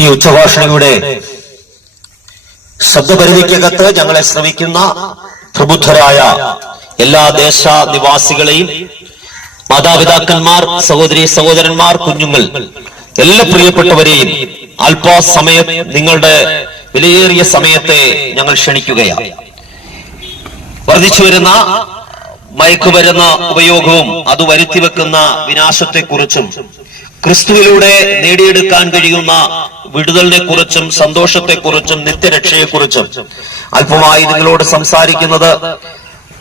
ഈ ഉച്ചഭാഷണിയുടെ ശബ്ദപരിധിക്കകത്ത് ഞങ്ങളെ ശ്രമിക്കുന്ന പ്രബുദ്ധരായ എല്ലാ ദേശ നിവാസികളെയും, മാതാപിതാക്കന്മാർ, സഹോദരി സഹോദരന്മാർ, കുഞ്ഞുങ്ങൾ, എല്ലാ പ്രിയപ്പെട്ടവരെയും അല്പസമയം നിങ്ങളുടെ വിലയേറിയ സമയത്തെ ഞങ്ങൾ ക്ഷണിക്കുകയാണ്. വർദ്ധിച്ചു വരുന്ന മയക്കുമരുന്ന് ഉപയോഗവും അത് വരുത്തിവെക്കുന്ന വിനാശത്തെക്കുറിച്ചും ക്രിസ്തുവിലൂടെ നേടിയെടുക്കാൻ കഴിയുന്ന വിടുതലിനെ കുറിച്ചും സന്തോഷത്തെക്കുറിച്ചും നിത്യരക്ഷയെക്കുറിച്ചും അല്പമായി നിങ്ങളോട് സംസാരിക്കുന്നത്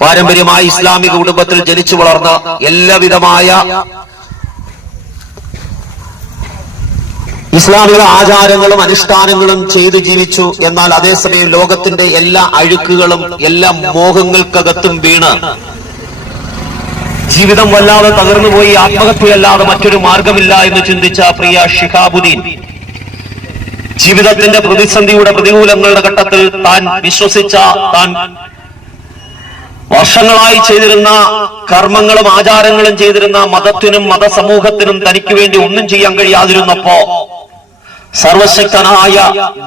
പാരമ്പര്യമായ ഇസ്ലാമിക കുടുംബത്തിൽ ജനിച്ചു വളർന്ന എല്ലാവിധമായ ഇസ്ലാമിക ആചാരങ്ങളും അനുഷ്ഠാനങ്ങളും ചെയ്തു ജീവിച്ചു. എന്നാൽ അതേസമയം ലോകത്തിന്റെ എല്ലാ അഴുക്കുകളും എല്ലാ മോഹങ്ങൾക്കകത്തും വീണ് ജീവിതം വല്ലാതെ തകർന്നുപോയി, ആത്മഹത്യയല്ലാതെ മറ്റൊരു മാർഗമില്ല എന്ന് ചിന്തിച്ച പ്രിയ ഷിഹാബുദ്ദീൻ ജീവിതത്തിന്റെ പ്രതിസന്ധിയുടെ പ്രതികൂലങ്ങളുടെ ഘട്ടത്തിൽ താൻ വിശ്വസിച്ച, താൻ വർഷങ്ങളായി ചെയ്തിരുന്ന കർമ്മങ്ങളും ആചാരങ്ങളും ചെയ്തിരുന്ന മതത്തിനും മതസമൂഹത്തിനും തനിക്ക് വേണ്ടി ഒന്നും ചെയ്യാൻ കഴിയാതിരുന്നപ്പോ സർവശക്തനായ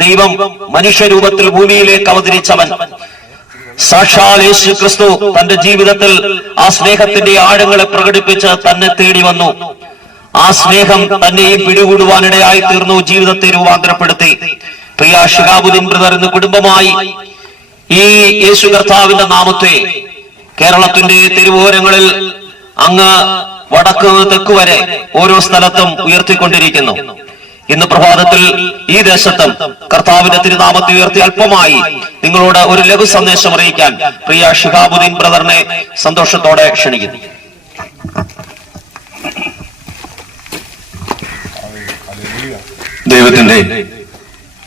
ദൈവം മനുഷ്യരൂപത്തിൽ ഭൂമിയിലേക്ക് അവതരിച്ചവൻ സാക്ഷാൽ യേശു ക്രിസ്തു തന്റെ ജീവിതത്തിൽ ആ സ്നേഹത്തിന്റെ ആഴങ്ങളെ പ്രകടിപ്പിച്ച് തന്നെ തേടി വന്നു. ആ സ്നേഹം തന്നെയും പിടികൂടുവാനിടയായി തീർന്നു, ജീവിതത്തെ രൂപാന്തരപ്പെടുത്തി. പ്രിയ ഷിഹാബുദ്ദീൻ ബ്രദർ ഇന്ന് കുടുംബമായി ഈ യേശു കർത്താവിന്റെ നാമത്തെ കേരളത്തിന്റെ തെരുവോരങ്ങളിൽ അങ്ങ് വടക്ക് തെക്ക് വരെ ഓരോ സ്ഥലത്തും ഉയർത്തിക്കൊണ്ടിരിക്കുന്നു. ഇന്ന് പ്രഭാതത്തിൽ ഈ ദേശത്തും കർത്താവിന്റെ തിരുനാമത്തെ ഉയർത്തി അല്പമായി നിങ്ങളോട് ഒരു ലഘു സന്ദേശം അറിയിക്കാൻ പ്രിയ ഷിഹാബുദ്ദീൻ ബ്രദറിനെ സന്തോഷത്തോടെ ക്ഷണിക്കുന്നു. ദൈവത്തിന്റെ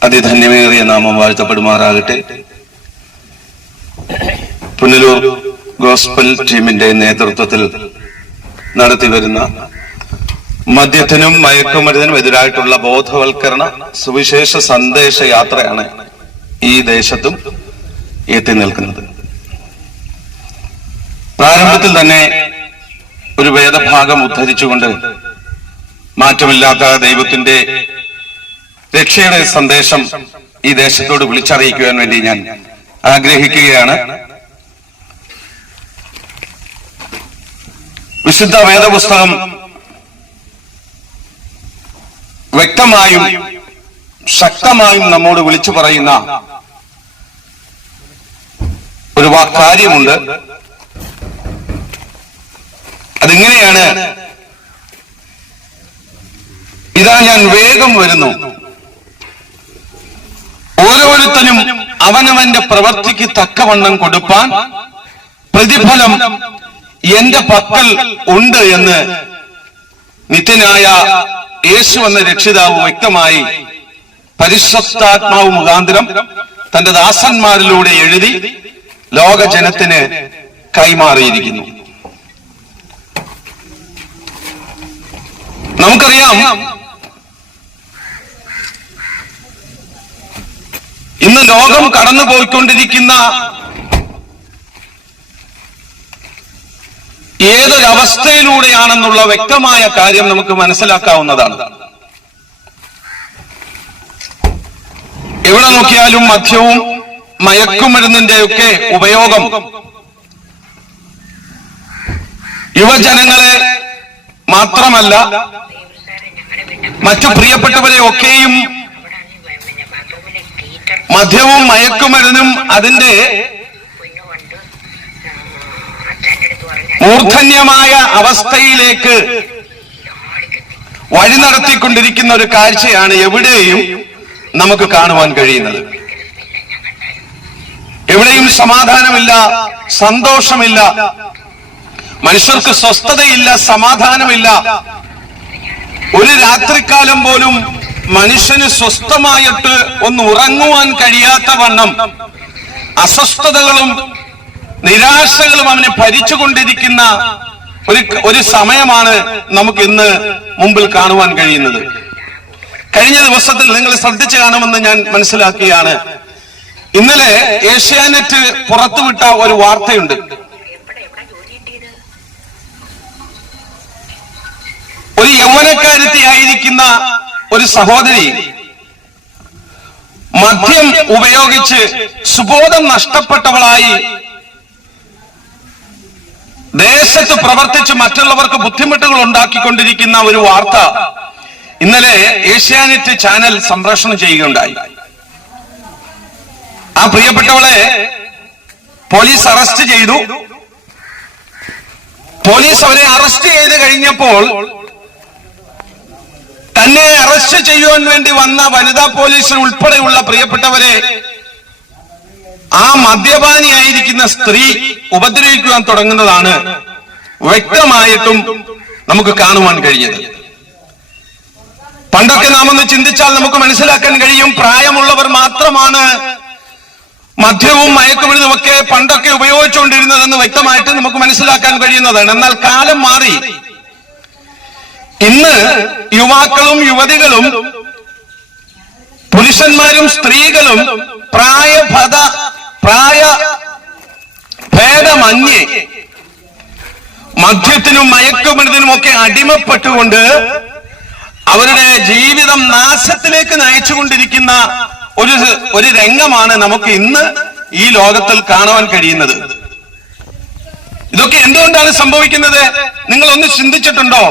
അതിധന്യമേറിയ നാമം വാഴ്ത്തപ്പെടുമാറാകട്ടെ. പുനലൂർ ഗോസ്പൽ ടീമിന്റെ നേതൃത്വത്തിൽ നടത്തിവരുന്ന മദ്യത്തിനും മയക്കുമരുന്നിനും എതിരായിട്ടുള്ള ബോധവൽക്കരണ സുവിശേഷ സന്ദേശ യാത്രയാണ് ഈ ദേശത്തും എത്തി നിൽക്കുന്നത്. പ്രാരംഭത്തിൽ തന്നെ ഒരു വേദഭാഗം ഉദ്ധരിച്ചുകൊണ്ട് മാറ്റമില്ലാത്ത ദൈവത്തിന്റെ രക്ഷയുടെ സന്ദേശം ഈ ദേശത്തോട് വിളിച്ചറിയിക്കുവാൻ വേണ്ടി ഞാൻ ആഗ്രഹിക്കുകയാണ്. വിശുദ്ധ വേദപുസ്തകം വ്യക്തമായും ശക്തമായും നമ്മോട് വിളിച്ചു പറയുന്ന ഒരു കാര്യമുണ്ട്. അതിങ്ങനെയാണ്: ഇതാ ഞാൻ വേഗം വരുന്നു, ഓരോരുത്തനും അവനവന്റെ പ്രവൃത്തിക്ക് തക്കവണ്ണം കൊടുപ്പാൻ പ്രതിഫലം എന്റെ പക്കൽ ഉണ്ട് എന്ന് നിത്യനായ യേശു എന്ന രക്ഷിതാവ് വ്യക്തമായി പരിശുദ്ധാത്മാവ് മുഖാന്തരം തന്റെ ദാസന്മാരിലൂടെ എഴുതി ലോകജനത്തിന് കൈമാറിയിരിക്കുന്നു. നമുക്കറിയാം, ഇന്ന് ലോകം കടന്നുപോയിക്കൊണ്ടിരിക്കുന്ന ഏതൊരവസ്ഥയിലൂടെയാണെന്നുള്ള വ്യക്തമായ കാര്യം നമുക്ക് മനസ്സിലാക്കാവുന്നതാണ്. എവിടെ നോക്കിയാലും മദ്യവും മയക്കുമരുന്നിന്റെയൊക്കെ ഉപയോഗം യുവജനങ്ങളെ മാത്രമല്ല മറ്റു പ്രിയപ്പെട്ടവരെ ഒക്കെയും മദ്യവും മയക്കുമരുന്നും അതിന്റെ മൂർധന്യമായ അവസ്ഥയിലേക്ക് വഴി നടത്തിക്കൊണ്ടിരിക്കുന്ന ഒരു കാഴ്ചയാണ് എവിടെയും നമുക്ക് കാണുവാൻ കഴിയുന്നത്. എവിടെയും സമാധാനമില്ല, സന്തോഷമില്ല, മനുഷ്യർക്ക് സ്വസ്ഥതയില്ല, സമാധാനമില്ല. ഒരു രാത്രികാലം പോലും മനുഷ്യന് സ്വസ്ഥമായിട്ട് ഒന്ന് ഉറങ്ങുവാൻ കഴിയാത്ത വണ്ണം അസ്വസ്ഥതകളും നിരാശകളും അവനെ ഭരിച്ചുകൊണ്ടിരിക്കുന്ന ഒരു സമയമാണ് നമുക്ക് ഇന്ന് മുമ്പിൽ കാണുവാൻ കഴിയുന്നത്. കഴിഞ്ഞ ദിവസത്തിൽ നിങ്ങൾ ശ്രദ്ധിച്ചു കാണുമെന്ന് ഞാൻ മനസ്സിലാക്കുകയാണ്. ഇന്നലെ ഏഷ്യാനെറ്റ് പുറത്തുവിട്ട ഒരു വാർത്തയുണ്ട്. ഒരു യൗവനക്കാരത്തിയായിരിക്കുന്ന ഒരു സഹോദരി മദ്യം ഉപയോഗിച്ച് സുബോധം നഷ്ടപ്പെട്ടവളായി ദേശത്ത് പ്രവർത്തിച്ച് മറ്റുള്ളവർക്ക് ബുദ്ധിമുട്ടുകൾ ഉണ്ടാക്കിക്കൊണ്ടിരിക്കുന്ന ഒരു വാർത്ത ഇന്നലെ ഏഷ്യാനെറ്റ് ചാനൽ സംപ്രേഷണം ചെയ്യുകയുണ്ടായി. ആ പ്രിയപ്പെട്ടവളെ പോലീസ് അറസ്റ്റ് ചെയ്തു. പോലീസ് അവരെ അറസ്റ്റ് ചെയ്ത് കഴിഞ്ഞപ്പോൾ തന്നെ അറസ്റ്റ് ചെയ്യുവാൻ വേണ്ടി വന്ന വനിതാ പോലീസിൽ ഉൾപ്പെടെയുള്ള പ്രിയപ്പെട്ടവരെ ആ മദ്യപാനിയായിരിക്കുന്ന സ്ത്രീ ഉപദ്രവിക്കുവാൻ തുടങ്ങുന്നതാണ് വ്യക്തമായിട്ടും നമുക്ക് കാണുവാൻ കഴിഞ്ഞത്. പണ്ടൊക്കെ നാം ഒന്ന് ചിന്തിച്ചാൽ നമുക്ക് മനസ്സിലാക്കാൻ കഴിയും, പ്രായമുള്ളവർ മാത്രമാണ് മദ്യവും മയക്കുമരുന്നും ഒക്കെ പണ്ടൊക്കെ ഉപയോഗിച്ചുകൊണ്ടിരുന്നതെന്ന് വ്യക്തമായിട്ട് നമുക്ക് മനസ്സിലാക്കാൻ കഴിയുന്നതാണ്. എന്നാൽ കാലം മാറി. ഇന്ന് യുവാക്കളും യുവതികളും പുരുഷന്മാരും സ്ത്രീകളും ഭേദമന്യേ മദ്യത്തിനും മയക്കുമരുന്നിനും ഒക്കെ അടിമപ്പെട്ടുകൊണ്ട് അവരുടെ ജീവിതം നാശത്തിലേക്ക് നയിച്ചുകൊണ്ടിരിക്കുന്ന ഒരു രംഗമാണ് നമുക്ക് ഇന്ന് ഈ ലോകത്തിൽ കാണുവാൻ കഴിയുന്നത്. ഇതൊക്കെ എന്തുകൊണ്ടാണ് സംഭവിക്കുന്നത്? നിങ്ങൾ ഒന്ന് ചിന്തിച്ചിട്ടുണ്ടോ?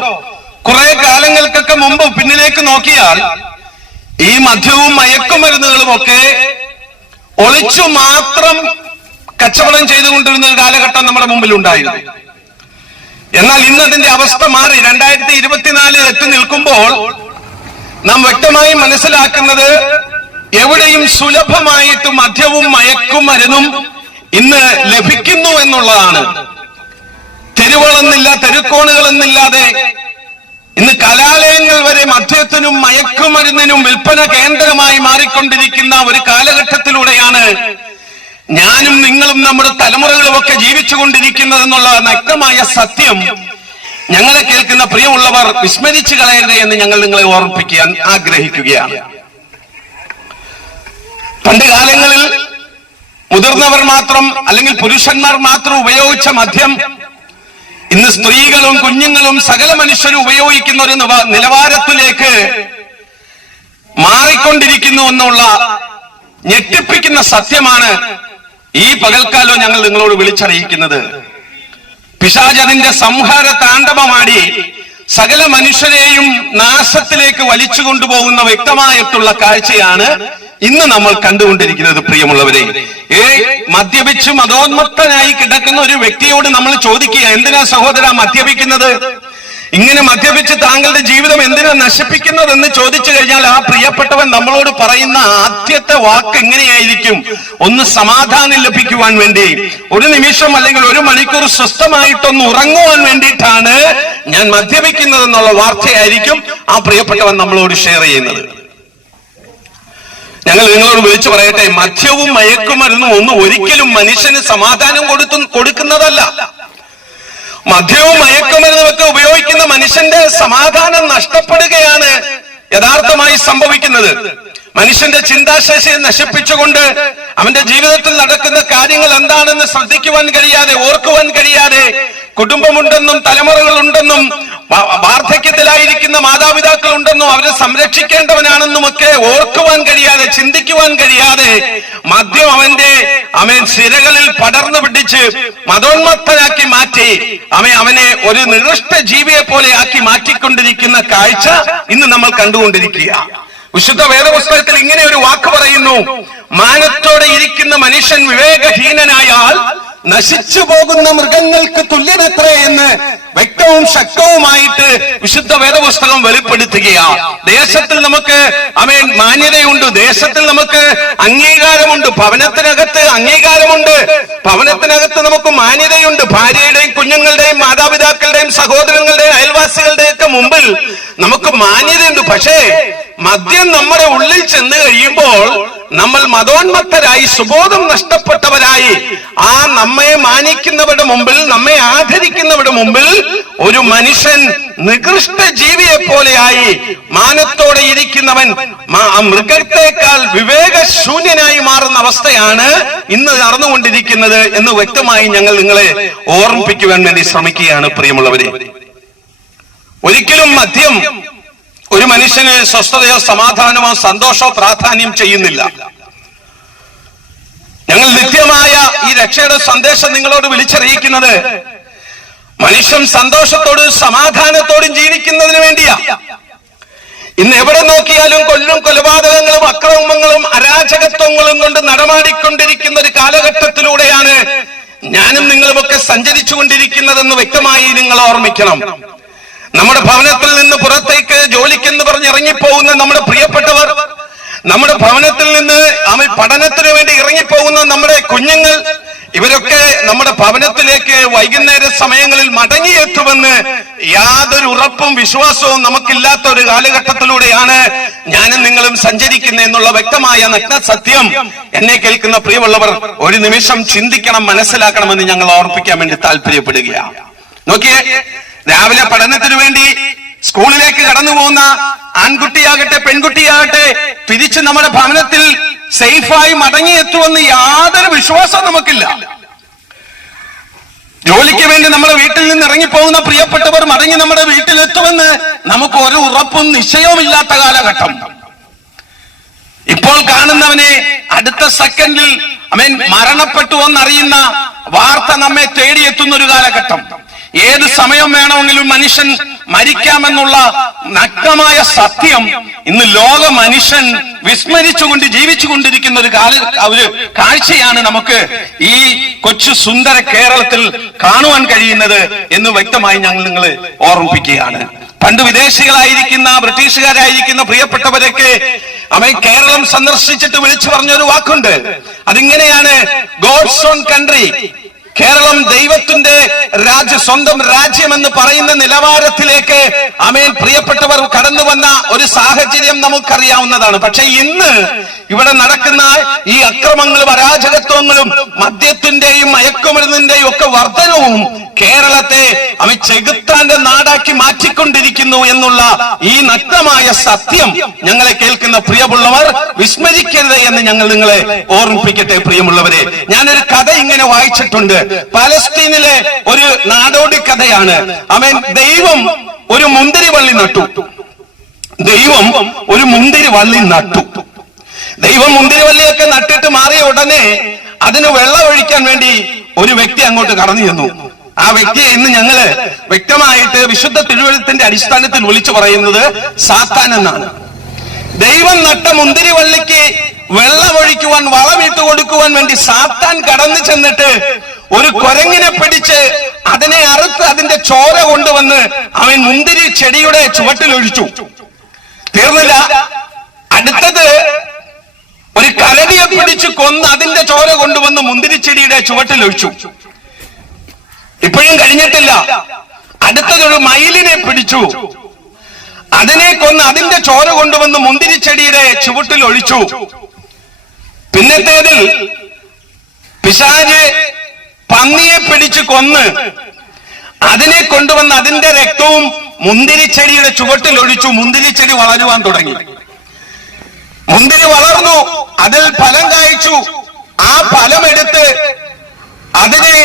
കുറെ കാലങ്ങൾക്കൊക്കെ മുമ്പ് പിന്നിലേക്ക് നോക്കിയാൽ ഈ മദ്യവും മയക്കുമരുന്നുകളും ഒക്കെ ഒളിച്ചു മാത്രം കച്ചവടം ചെയ്തുകൊണ്ടിരുന്ന ഒരു കാലഘട്ടം നമ്മുടെ മുമ്പിൽ ഉണ്ടായിരുന്നു. എന്നാൽ ഇന്ന് അതിന്റെ അവസ്ഥ മാറി. 2024 എത്തി നിൽക്കുമ്പോൾ നാം വ്യക്തമായി മനസ്സിലാക്കുന്നത് എവിടെയും സുലഭമായിട്ട് മദ്യവും മയക്കുമരുന്നും ഇന്ന് ലഭിക്കുന്നു എന്നുള്ളതാണ്. തെരുവുകളെന്നില്ല, തെരുക്കോണുകളെന്നില്ലാതെ ഇന്ന് കലാലയങ്ങൾ വരെ മദ്യത്തിനും മയക്കുമരുന്നിനും വിൽപ്പന കേന്ദ്രമായി മാറിക്കൊണ്ടിരിക്കുന്ന ഒരു കാലഘട്ടത്തിലൂടെയാണ് ഞാനും നിങ്ങളും നമ്മുടെ തലമുറകളും ഒക്കെ ജീവിച്ചുകൊണ്ടിരിക്കുന്നതെന്നുള്ള നഗ്നമായ സത്യം ഞങ്ങളെ കേൾക്കുന്ന പ്രിയമുള്ളവർ വിസ്മരിച്ചു കളയരുത് എന്ന് ഞങ്ങൾ നിങ്ങളെ ഓർമ്മിപ്പിക്കാൻ ആഗ്രഹിക്കുകയാണ്. പണ്ട് കാലങ്ങളിൽ മുതിർന്നവർ മാത്രം അല്ലെങ്കിൽ പുരുഷന്മാർ മാത്രം ഉപയോഗിച്ച മദ്യം ഇന്ന് സ്ത്രീകളും കുഞ്ഞുങ്ങളും സകല മനുഷ്യരും ഉപയോഗിക്കുന്ന ഒരു നിലവാരത്തിലേക്ക് മാറിക്കൊണ്ടിരിക്കുന്നു എന്നുള്ള ഞെട്ടിപ്പിക്കുന്ന സത്യമാണ് ഈ പകൽക്കാലം ഞങ്ങൾ നിങ്ങളോട് വിളിച്ചറിയിക്കുന്നത്. പിശാച് അതിന്റെ സംഹാര താണ്ഡവമാടി സകല മനുഷ്യരെയും നാശത്തിലേക്ക് വലിച്ചു കൊണ്ടുപോകുന്ന വ്യക്തമായിട്ടുള്ള കാഴ്ചയാണ് ഇന്ന് നമ്മൾ കണ്ടുകൊണ്ടിരിക്കുന്നത്. പ്രിയമുള്ളവരെ, മദ്യപിച്ച് മതോന്മത്തനായി കിടക്കുന്ന ഒരു വ്യക്തിയോട് നമ്മൾ ചോദിക്കുക, എന്തിനാ സഹോദര മദ്യപിക്കുന്നത്? ഇങ്ങനെ മദ്യപിച്ച് താങ്കളുടെ ജീവിതം എന്തിനാ നശിപ്പിക്കുന്നതെന്ന് ചോദിച്ചു കഴിഞ്ഞാൽ ആ പ്രിയപ്പെട്ടവൻ നമ്മളോട് പറയുന്ന ആദ്യത്തെ വാക്ക് എങ്ങനെയായിരിക്കും? ഒന്ന് സമാധാനം ലഭിക്കുവാൻ വേണ്ടി, ഒരു നിമിഷം അല്ലെങ്കിൽ ഒരു മണിക്കൂർ സ്വസ്ഥമായിട്ടൊന്ന് ഉറങ്ങുവാൻ വേണ്ടിയിട്ടാണ് ഞാൻ മദ്യപിക്കുന്നത് എന്നുള്ള വാർത്തയായിരിക്കും ആ പ്രിയപ്പെട്ടവൻ നമ്മളോട് ഷെയർ ചെയ്യുന്നത്. ഞങ്ങൾ നിങ്ങളോട് വിളിച്ചു പറയട്ടെ, മദ്യവും മയക്കുമരുന്നും ഒന്നും ഒരിക്കലും മനുഷ്യന് സമാധാനം കൊടുക്കുന്നതല്ല. മദ്യവും മയക്കുമരുന്നുമൊക്കെ ഉപയോഗിക്കുന്ന മനുഷ്യന്റെ സമാധാനം നഷ്ടപ്പെടുകയാണ് യഥാർത്ഥമായി സംഭവിക്കുന്നത്. മനുഷ്യന്റെ ചിന്താശേഷിയെ നശിപ്പിച്ചുകൊണ്ട് അവന്റെ ജീവിതത്തിൽ നടക്കുന്ന കാര്യങ്ങൾ എന്താണെന്ന് ശ്രദ്ധിക്കുവാൻ കഴിയാതെ, ഓർക്കുവാൻ കഴിയാതെ, കുടുംബമുണ്ടെന്നും തലമുറകളുണ്ടെന്നും വാർദ്ധക്യത്തിലായിരിക്കുന്ന മാതാപിതാക്കൾ ഉണ്ടെന്നും അവരെ സംരക്ഷിക്കേണ്ടവനാണെന്നും ഒക്കെ ഓർക്കുവാൻ കഴിയാതെ, ചിന്തിക്കുവാൻ കഴിയാതെ മദ്യം അവൻ സിരകളിൽ പടർന്നു പിടിച്ച് മതോന്മത്തനാക്കി മാറ്റി അവനെ ഒരു നികൃഷ്ട ജീവിയെ പോലെ ആക്കി മാറ്റിക്കൊണ്ടിരിക്കുന്ന കാഴ്ച ഇന്ന് നമ്മൾ കണ്ടുകൊണ്ടിരിക്കുക. വിശുദ്ധ വേദപുസ്തകത്തിൽ ഇങ്ങനെ ഒരു വാക്ക് പറയുന്നു: മാനത്തോടെ ഇരിക്കുന്ന മനുഷ്യൻ വിവേകഹീനനായാൽ നശിച്ചു പോകുന്ന മൃഗങ്ങൾക്ക് തുല്യനത്രേ എന്ന് വ്യക്തവും ശക്തവുമായിട്ട് വിശുദ്ധ വേദപുസ്തകം വെളിപ്പെടുത്തുകയാണ്. ദേശത്തിൽ നമുക്ക് മാന്യതയുണ്ട്, ദേശത്തിൽ നമുക്ക് അംഗീകാരമുണ്ട്, ഭവനത്തിനകത്ത് അംഗീകാരമുണ്ട്, ഭവനത്തിനകത്ത് നമുക്ക് മാന്യതയുണ്ട്. ഭാര്യയുടെയും കുഞ്ഞുങ്ങളുടെയും മാതാപിതാക്കളുടെയും സഹോദരങ്ങളുടെയും അയൽവാസികളുടെയും ഒക്കെ മുമ്പിൽ നമുക്ക് മാന്യതയുണ്ട്. പക്ഷേ മദ്യം നമ്മുടെ ഉള്ളിൽ ചെന്ന് കഴിയുമ്പോൾ നമ്മൾ മതോന്മത്തരായി, സുബോധം നഷ്ടപ്പെട്ടവരായി, ആ നമ്മെ മാനിക്കുന്നവരുടെ മുമ്പിൽ, നമ്മെ ആദരിക്കുന്നവരുടെ മുമ്പിൽ ഒരു മനുഷ്യൻ നികൃഷ്ട ജീവിയെ പോലെയായി, മാനത്തോടെ ഇരിക്കുന്നവൻ മൃഗത്തെക്കാൾ വിവേകശൂന്യനായി മാറുന്ന അവസ്ഥയാണ് ഇന്ന് നടന്നുകൊണ്ടിരിക്കുന്നത് എന്ന് വ്യക്തമായി ഞങ്ങൾ നിങ്ങളെ ഓർമ്മിപ്പിക്കുവാൻ വേണ്ടി ശ്രമിക്കുകയാണ്. പ്രിയമുള്ളവരെ, ഒരിക്കലും മദ്യം ഒരു മനുഷ്യന് സ്വസ്ഥതയോ സമാധാനമോ സന്തോഷമോ പ്രാധാന്യം ചെയ്യുന്നില്ല. ഞങ്ങൾ നിത്യമായ ഈ രക്ഷയുടെ സന്ദേശം നിങ്ങളോട് വിളിച്ചറിയിക്കുന്നത് മനുഷ്യൻ സന്തോഷത്തോടും സമാധാനത്തോടും ജീവിക്കുന്നതിന് വേണ്ടിയാ. ഇന്ന് എവിടെ നോക്കിയാലും കൊലപാതകങ്ങളും അക്രമങ്ങളും അരാജകത്വങ്ങളും കൊണ്ട് നടമാടിക്കൊണ്ടിരിക്കുന്ന ഒരു കാലഘട്ടത്തിലൂടെയാണ് ഞാനും നിങ്ങളുമൊക്കെ സഞ്ചരിച്ചു കൊണ്ടിരിക്കുന്നതെന്ന് വ്യക്തമായി നിങ്ങൾ ഓർമ്മിക്കണം. നമ്മുടെ ഭവനത്തിൽ നിന്ന് പുറത്തേക്ക് ജോലിക്കെന്ന് പറഞ്ഞ് ഇറങ്ങിപ്പോകുന്ന നമ്മുടെ പ്രിയപ്പെട്ടവർ, നമ്മുടെ ഭവനത്തിൽ നിന്ന് പഠനത്തിന് വേണ്ടി ഇറങ്ങിപ്പോകുന്ന നമ്മുടെ കുഞ്ഞുങ്ങൾ, ഇവരൊക്കെ നമ്മുടെ ഭവനത്തിലേക്ക് വൈകുന്നേര സമയങ്ങളിൽ മടങ്ങിയെത്തുമെന്ന് യാതൊരു ഉറപ്പും വിശ്വാസവും നമുക്കില്ലാത്ത ഒരു കാലഘട്ടത്തിലൂടെയാണ് ഞാനും നിങ്ങളും സഞ്ചരിക്കുന്നത് എന്നുള്ള വ്യക്തമായ നഗ്ന സത്യം എന്നെ കേൾക്കുന്ന പ്രിയമുള്ളവർ ഒരു നിമിഷം ചിന്തിക്കണം, മനസ്സിലാക്കണമെന്ന് ഞങ്ങൾ ഓർപ്പിക്കാൻ വേണ്ടി താല്പര്യപ്പെടുകയാണ്. നോക്കിയേ, രാവിലെ പഠനത്തിന് വേണ്ടി സ്കൂളിലേക്ക് കടന്നു പോകുന്ന ആൺകുട്ടിയാകട്ടെ പെൺകുട്ടിയാകട്ടെ തിരിച്ച് നമ്മുടെ ഭവനത്തിൽ സേഫായി മടങ്ങിയെത്തുമെന്ന് യാതൊരു വിശ്വാസവും നമുക്കില്ല. ജോലിക്ക് വേണ്ടി നമ്മുടെ വീട്ടിൽ നിന്ന് ഇറങ്ങിപ്പോകുന്ന പ്രിയപ്പെട്ടവർ മടങ്ങി നമ്മുടെ വീട്ടിലെത്തുമെന്ന് നമുക്ക് ഒരു ഉറപ്പും നിശ്ചയവും ഇല്ലാത്ത കാലഘട്ടം. ഇപ്പോൾ കാണുന്നവനെ അടുത്ത സെക്കൻഡിൽ മരണപ്പെട്ടു എന്നറിയുന്ന വാർത്ത നമ്മെ തേടിയെത്തുന്ന ഒരു കാലഘട്ടം. ഏത് സമയം വേണമെങ്കിലും മനുഷ്യൻ മരിക്കാമെന്നുള്ള നഗ്നമായ സത്യം ഇന്ന് ലോക മനുഷ്യൻ വിസ്മരിച്ചുകൊണ്ട് ജീവിച്ചുകൊണ്ടിരിക്കുന്ന ഒരു കാഴ്ചയാണ് നമുക്ക് ഈ കൊച്ചു സുന്ദര കേരളത്തിൽ കാണുവാൻ കഴിയുന്നത് എന്ന് വ്യക്തമായി ഞങ്ങൾ നിങ്ങളെ ഓർമ്മിപ്പിക്കുകയാണ്. പണ്ട് വിദേശികളായിരിക്കുന്ന ബ്രിട്ടീഷുകാരായിരിക്കുന്ന പ്രിയപ്പെട്ടവരൊക്കെ കേരളം സന്ദർശിച്ചിട്ട് വിളിച്ചു പറഞ്ഞൊരു വാക്കുണ്ട്. അതിങ്ങനെയാണ്, ഗോഡ്സ് ഓൺ കൺട്രി. കേരളം ദൈവത്തിന്റെ സ്വന്തം രാജ്യം എന്ന് പറയുന്ന നിലവാരത്തിലേക്ക് പ്രിയപ്പെട്ടവർ കടന്നു വന്ന ഒരു സാഹചര്യം നമുക്കറിയാവുന്നതാണ്. പക്ഷെ ഇന്ന് ഇവിടെ നടക്കുന്ന ഈ അക്രമങ്ങളും അരാജകത്വങ്ങളും മദ്യത്തിന്റെയും മയക്കുമരുന്നിന്റെയും ഒക്കെ വർധനവും കേരളത്തെ ചെകുത്താന്റെ നാടാക്കി മാറ്റിക്കൊണ്ടിരിക്കുന്നു എന്നുള്ള ഈ നഗ്നമായ സത്യം ഞങ്ങളെ കേൾക്കുന്ന പ്രിയമുള്ളവർ വിസ്മരിക്കരുത് എന്ന് ഞങ്ങൾ നിങ്ങളെ ഓർമ്മിപ്പിക്കട്ടെ. പ്രിയമുള്ളവരെ, ഞാനൊരു കഥ ഇങ്ങനെ വായിച്ചിട്ടുണ്ട്. പലസ്തീനിലെ ഒരു നാടോടി കഥയാണ്. ദൈവം ഒരു മുന്തിരിവള്ളി നട്ടു. ദൈവം ഒരു മുന്തിരിവള്ളി നട്ടു. ദൈവം മുന്തിരിവള്ളിയൊക്കെ നട്ടിട്ട് മാറിയ ഉടനെ അതിന് വെള്ളം ഒഴിക്കാൻ വേണ്ടി ഒരു വ്യക്തി അങ്ങോട്ട് കടന്നു ചെന്നു. ആ വ്യക്തിയെ ഇന്ന് ഞങ്ങള് വ്യക്തമായിട്ട് വിശുദ്ധ തിരുവെഴുത്തിന്റെ അടിസ്ഥാനത്തിൽ വിളിച്ചു പറയുന്നത് സാത്താൻ എന്നാണ്. ദൈവം നട്ട മുന്തിരിവള്ളിക്ക് വെള്ളമൊഴിക്കുവാൻ വളമിട്ട് കൊടുക്കുവാൻ വേണ്ടി സാത്താൻ കടന്നു ചെന്നിട്ട് ഒരു കുരങ്ങിനെ പിടിച്ച് അതിനെ അറുത്ത് അതിന്റെ ചോര കൊണ്ടുവന്ന് അവൻ മുന്തിരി ചെടിയുടെ ചുവട്ടിലൊഴിച്ചു. തീർന്നില്ല, അടുത്തത് ഒരു കരടിയെ പിടിച്ച് കൊന്ന് അതിന്റെ ചോര കൊണ്ടുവന്ന് മുന്തിരിച്ചെടിയുടെ ചുവട്ടിലൊഴിച്ചു. ഇപ്പോഴും കഴിഞ്ഞിട്ടില്ല, അടുത്തതൊരു മയിലിനെ പിടിച്ചു, അതിനെ കൊന്ന് അതിന്റെ ചോര കൊണ്ടുവന്ന് മുന്തിരിച്ചെടിയുടെ ചുവട്ടിൽ ഒഴിച്ചു. പിന്നത്തേതിൽ പിശാച് പന്നിയെ പിടിച്ച് കൊന്ന് അതിനെ കൊണ്ടുവന്ന് അതിന്റെ രക്തവും മുന്തിരിച്ചെടിയുടെ ചുവട്ടിൽ ഒഴിച്ചു. മുന്തിരിച്ചെടി വളരുവാൻ തുടങ്ങി. മുന്തിരി വളർന്നു, അതിൽ ഫലം കായ്ച്ചു. ആ ഫലമെടുത്ത് അതിനെ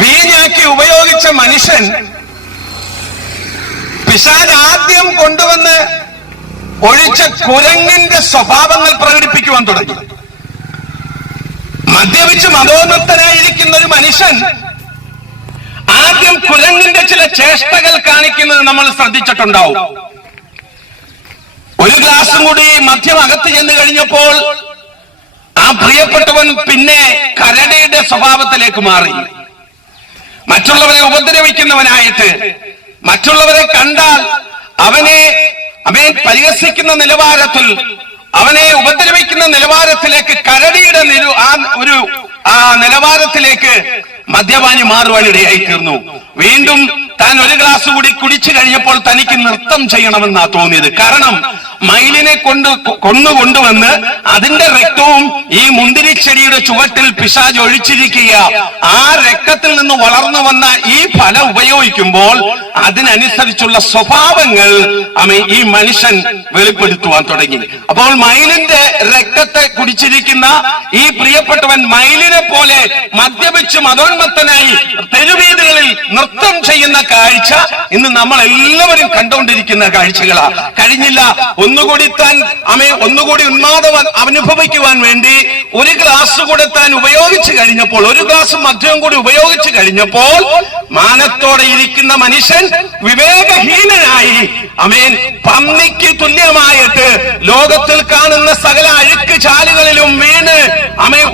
വീഞ്ഞാക്കി ഉപയോഗിച്ച മനുഷ്യൻ പിശാച് ആദ്യം കൊണ്ടുവന്ന് ഒഴിച്ച കുരങ്ങിന്റെ സ്വഭാവങ്ങൾ പ്രകടിപ്പിക്കുവാൻ തുടങ്ങി. മദ്യപിച്ച് മതോന്മത്തനായിരിക്കുന്ന ഒരു മനുഷ്യൻ ആദ്യം കുരങ്ങിന്റെ ചില ചേഷ്ടകൾ കാണിക്കുന്നത് നമ്മൾ ശ്രദ്ധിച്ചിട്ടുണ്ടാവും. ഒരു ഗ്ലാസും കൂടി മദ്യം അകത്ത് ചെന്ന് കഴിഞ്ഞപ്പോൾ ആ പ്രിയപ്പെട്ടവൻ പിന്നെ കരടിയുടെ സ്വഭാവത്തിലേക്ക് മാറി. മറ്റുള്ളവരെ ഉപദ്രവിക്കുന്നവനായിട്ട്, മറ്റുള്ളവരെ കണ്ടാൽ അവനെ പരിഹസിക്കുന്ന നിലവാരത്തിൽ, അവനെ ഉപദ്രവിക്കുന്ന നിലവാരത്തിലേക്ക്, കരടിയുടെ ആ നിലവാരത്തിലേക്ക് മദ്യപാനി മാറുവാനിടയായി തീർന്നു. വീണ്ടും താൻ ഒരു ഗ്ലാസ് കൂടി കുടിച്ചു കഴിഞ്ഞപ്പോൾ തനിക്ക് നൃത്തം ചെയ്യണമെന്നാ തോന്നിയത്. കാരണം മയിലിനെ കൊണ്ടുവന്ന് അതിന്റെ രക്തവും ഈ മുന്തിരിച്ചെടിയുടെ ചുവട്ടിൽ പിശാച് ഒഴിച്ചിരിക്കുക. ആ രക്തത്തിൽ നിന്ന് വളർന്നു വന്ന ഈ ഫലം ഉപയോഗിക്കുമ്പോൾ അതിനനുസരിച്ചുള്ള സ്വഭാവങ്ങൾ ഈ മനുഷ്യൻ വെളിപ്പെടുത്തുവാൻ തുടങ്ങി. അപ്പോൾ മയിലിന്റെ രക്തത്തെ കുടിച്ചിരിക്കുന്ന ഈ പ്രിയപ്പെട്ടവൻ മയിലിനെ പോലെ മദ്യപിച്ച് മതോന്മത്തനായി തെരുവീതികളിൽ നൃത്തം ചെയ്യുന്ന കാഴ്ച ഇന്ന് നമ്മൾ എല്ലാവരും കണ്ടുകൊണ്ടിരിക്കുന്ന കാഴ്ചകളാ. കഴിഞ്ഞില്ല, ഒന്നുകൂടി ഉന്മാദം അനുഭവിക്കുവാൻ വേണ്ടി ഒരു ഗ്ലാസ് കൂടെ താൻ ഉപയോഗിച്ചു കഴിഞ്ഞപ്പോൾ, ഒരു ഗ്ലാസ് മദ്യവും കൂടി ഉപയോഗിച്ചു കഴിഞ്ഞപ്പോൾ മാനത്തോടെ ഇരിക്കുന്ന മനുഷ്യൻ വിവേകഹീനനായി പന്നിക്ക് തുല്യമായിട്ട് ലോകത്തിൽ കാണുന്ന സകല അഴുക്ക് ചാലുകളിലും വീണ്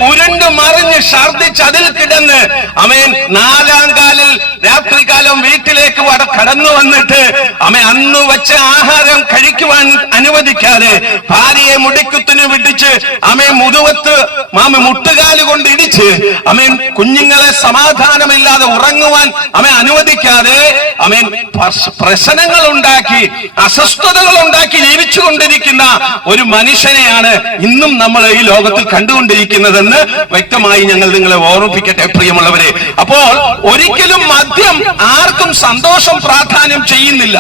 ഉരുണ്ട് മറിഞ്ഞ് ഛർദിച്ച് അതിൽ കിടന്ന് നാലാം കാലിൽ രാത്രികാലം വീട്ടിലേക്ക് കടന്നു വന്നിട്ട് അന്ന് വെച്ച ആഹാരം കഴിക്കുവാൻ അനുവദിക്കാതെ ഭാര്യയെ മുടിക്കുത്തിന് വിട്ടിച്ച് മുതുവത്ത് മുട്ടുകാല് കൊണ്ട് ഇടിച്ച് കുഞ്ഞുങ്ങളെ സമാധാനമില്ലാതെ ഉറങ്ങുവാൻ അനുവദിക്കാതെ പ്രശ്നങ്ങൾ ഉണ്ടാക്കി അസ്വസ്ഥതകൾ ഉണ്ടാക്കി ജീവിച്ചുകൊണ്ടിരിക്കുന്ന ഒരു മനുഷ്യനെയാണ് ഇന്നും നമ്മൾ ഈ ലോകത്തിൽ കണ്ടുകൊണ്ടിരിക്കുന്നതെന്ന് വ്യക്തമായി ഞങ്ങൾ നിങ്ങളെ ഓർമ്മിപ്പിക്കട്ടെ പ്രിയമുള്ളവരെ. അപ്പോൾ ഒരിക്കലും മദ്യം ആർക്കും സന്തോഷം പ്രാധാന്യം ചെയ്യുന്നില്ല.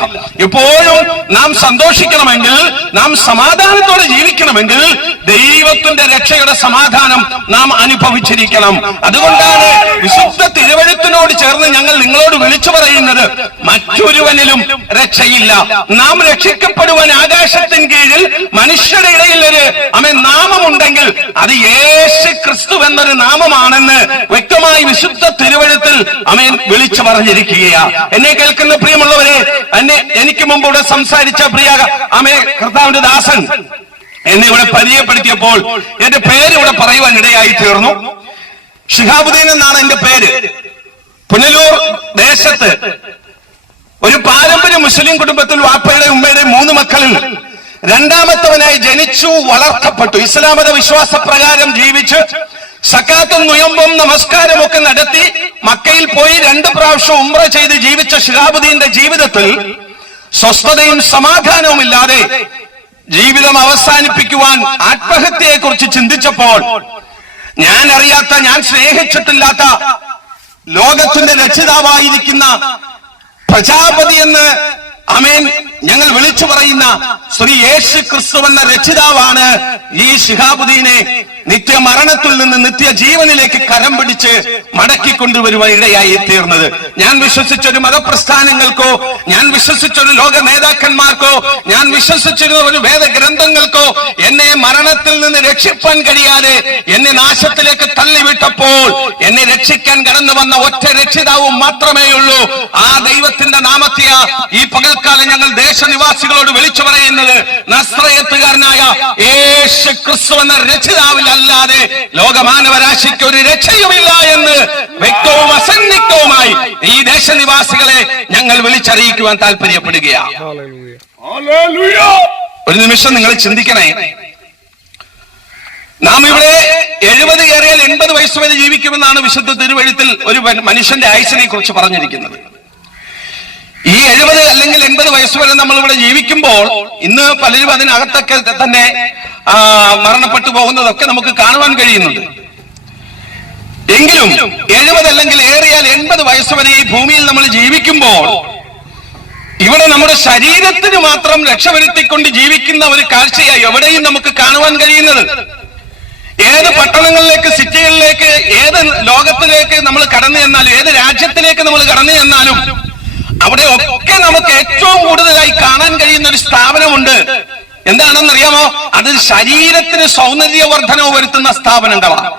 എപ്പോഴും നാം സന്തോഷിക്കണമെങ്കിൽ, നാം സമാധാനത്തോടെ ജീവിക്കണമെങ്കിൽ ദൈവത്തിന്റെ രക്ഷയുടെ സമാധാനം നാം അനുഭവിച്ചിരിക്കണം. അതുകൊണ്ടാണ് വിശുദ്ധ തിരുവെഴുത്തിനോട് ചേർന്ന് ഞങ്ങൾ നിങ്ങളോട് വിളിച്ചു പറയുന്നത്, മറ്റൊരുവനിലും രക്ഷയില്ല. നാം രക്ഷിക്കപ്പെടുവാൻ ആകാശത്തിന് കീഴിൽ മനുഷ്യരുടെ ഇടയിൽ ഒരു നാമമുണ്ടെങ്കിൽ അത് യേശു ക്രിസ്തു എന്നൊരു നാമമാണെന്ന് വ്യക്തമായി വിശുദ്ധ തിരുവെഴുത്തിൽ വിളിച്ചു പറഞ്ഞിരിക്കുകയാണ്. എന്നെ കേൾക്കുന്ന പ്രിയമുള്ളവരെ, എനിക്ക് മുമ്പ് ഇവിടെ സംസാരിച്ച പ്രിയ കർത്താവിന്റെ ദാസൻ എന്നെ ഇവിടെ പരിചയപ്പെടുത്തിയപ്പോൾ എന്റെ പേര് ഇവിടെ പറയുവാൻ ഇടയായി തീർന്നു. ഷിഹാബുദ്ദീൻ എന്നാണ് എന്റെ പേര്. പുനലൂർ ദേശത്ത് ഒരു പാരമ്പര്യ മുസ്ലിം കുടുംബത്തിൽ വാപ്പയുടെ ഉമ്മയുടെ 3 മക്കളിൽ രണ്ടാമത്തവനായി ജനിച്ചു, വളർത്തപ്പെട്ടു. ഇസ്ലാമത വിശ്വാസപ്രകാരം ജീവിച്ച് സക്കാത്തും നുയമ്പും നമസ്കാരം ഒക്കെ നടത്തി മക്കയിൽ പോയി 2 പ്രാവശ്യം ഉംറ ചെയ്ത് ജീവിച്ച ഷിഹാബുദ്ദീന്റെ ജീവിതത്തിൽ സ്വസ്ഥതയും സമാധാനവും ഇല്ലാതെ ജീവിതം അവസാനിപ്പിക്കുവാൻ ആത്മഹത്യയെ കുറിച്ച് ചിന്തിച്ചപ്പോൾ ഞാൻ അറിയാത്ത, ഞാൻ സ്നേഹിച്ചിട്ടില്ലാത്ത ലോകത്തിന്റെ രക്ഷിതാവായിരിക്കുന്ന പ്രജാപതി എന്ന് ഞങ്ങൾ വിളിച്ചു പറയുന്ന ശ്രീ യേശു ക്രിസ്തു എന്ന രക്ഷിതാവാണ് ഈ ഷിഹാബുദ്ദീനെ നിത്യമരണത്തിൽ നിന്ന് നിത്യജീവനിലേക്ക് കരം പിടിച്ച് മടക്കിക്കൊണ്ടുവരുവാൻ ഇടയായി തീർന്നത്. ഞാൻ വിശ്വസിച്ചൊരു മതപ്രസ്ഥാനങ്ങൾക്കോ, ഞാൻ വിശ്വസിച്ചൊരു ലോക നേതാക്കന്മാർക്കോ, ഞാൻ വിശ്വസിച്ചിരുന്ന ഒരു വേദഗ്രന്ഥങ്ങൾക്കോ എന്നെ മരണത്തിൽ നിന്ന് രക്ഷിപ്പാൻ കഴിയാതെ എന്നെ നാശത്തിലേക്ക് തള്ളിവിട്ടപ്പോൾ എന്നെ രക്ഷിക്കാൻ കടന്നു വന്ന ഒറ്റ രക്ഷിതാവും മാത്രമേ ഉള്ളൂ. ആ ദൈവത്തിന്റെ നാമത്തെയ ഈ പകൽക്കാലം ഞങ്ങൾ ദേശനിവാസികളോട് വിളിച്ചു പറയുന്നത്, നസ്രയത്തുകാരനായ യേശു ക്രിസ്തു എന്ന രക്ഷിതാവിൽ അല്ലാതെ ലോകമാനവരാശിക്ക് ഒരു രക്ഷയുമില്ല എന്ന് വ്യക്തവും അസന്നിഗ്ധവുമായി ഈ ദേശനിവാസികളെ ഞങ്ങൾ വിളിച്ചറിയിക്കുവാൻ താല്പര്യപ്പെടുകയാണ്. ഒരു നിമിഷം നിങ്ങൾ ചിന്തിക്കണേ. നാം ഇവിടെ 70 ഏറിയാൽ 80 വയസ്സ് വരെ ജീവിക്കുമെന്നാണ് വിശുദ്ധ തിരുവെഴുത്തിൽ ഒരു മനുഷ്യന്റെ ആയുസ്സിനെ കുറിച്ച് പറഞ്ഞിരിക്കുന്നത്. ഈ 70 അല്ലെങ്കിൽ 80 വയസ്സ് വരെ നമ്മൾ ഇവിടെ ജീവിക്കുമ്പോൾ ഇന്ന് പലരും അതിനകത്തൊക്കെ തന്നെ മരണപ്പെട്ടു പോകുന്നതൊക്കെ നമുക്ക് കാണുവാൻ കഴിയുന്നുണ്ട്. എങ്കിലും 70 അല്ലെങ്കിൽ ഏറിയാൽ 80 വയസ്സ് വരെ ഈ ഭൂമിയിൽ നമ്മൾ ജീവിക്കുമ്പോൾ ഇവിടെ നമ്മുടെ ശരീരത്തിന് മാത്രം രക്ഷവരുത്തിക്കൊണ്ട് ജീവിക്കുന്ന ഒരു കാഴ്ചയായി എവിടെയും നമുക്ക് കാണുവാൻ കഴിയുന്നത്. ഏത് പട്ടണങ്ങളിലേക്ക്, സിറ്റികളിലേക്ക്, ഏത് ലോകത്തിലേക്ക് നമ്മൾ കടന്നു ചെന്നാലും, ഏത് രാജ്യത്തിലേക്ക് നമ്മൾ കടന്നു ചെന്നാലും അവിടെ ഒക്കെ നമുക്ക് ഏറ്റവും കൂടുതലായി കാണാൻ കഴിയുന്ന ഒരു സ്ഥാപനമുണ്ട്. എന്താണെന്നറിയാമോ? അത് ശരീരത്തിന് സൗന്ദര്യവർദ്ധനവ് വരുത്തുന്ന സ്ഥാപനങ്ങളാണ്.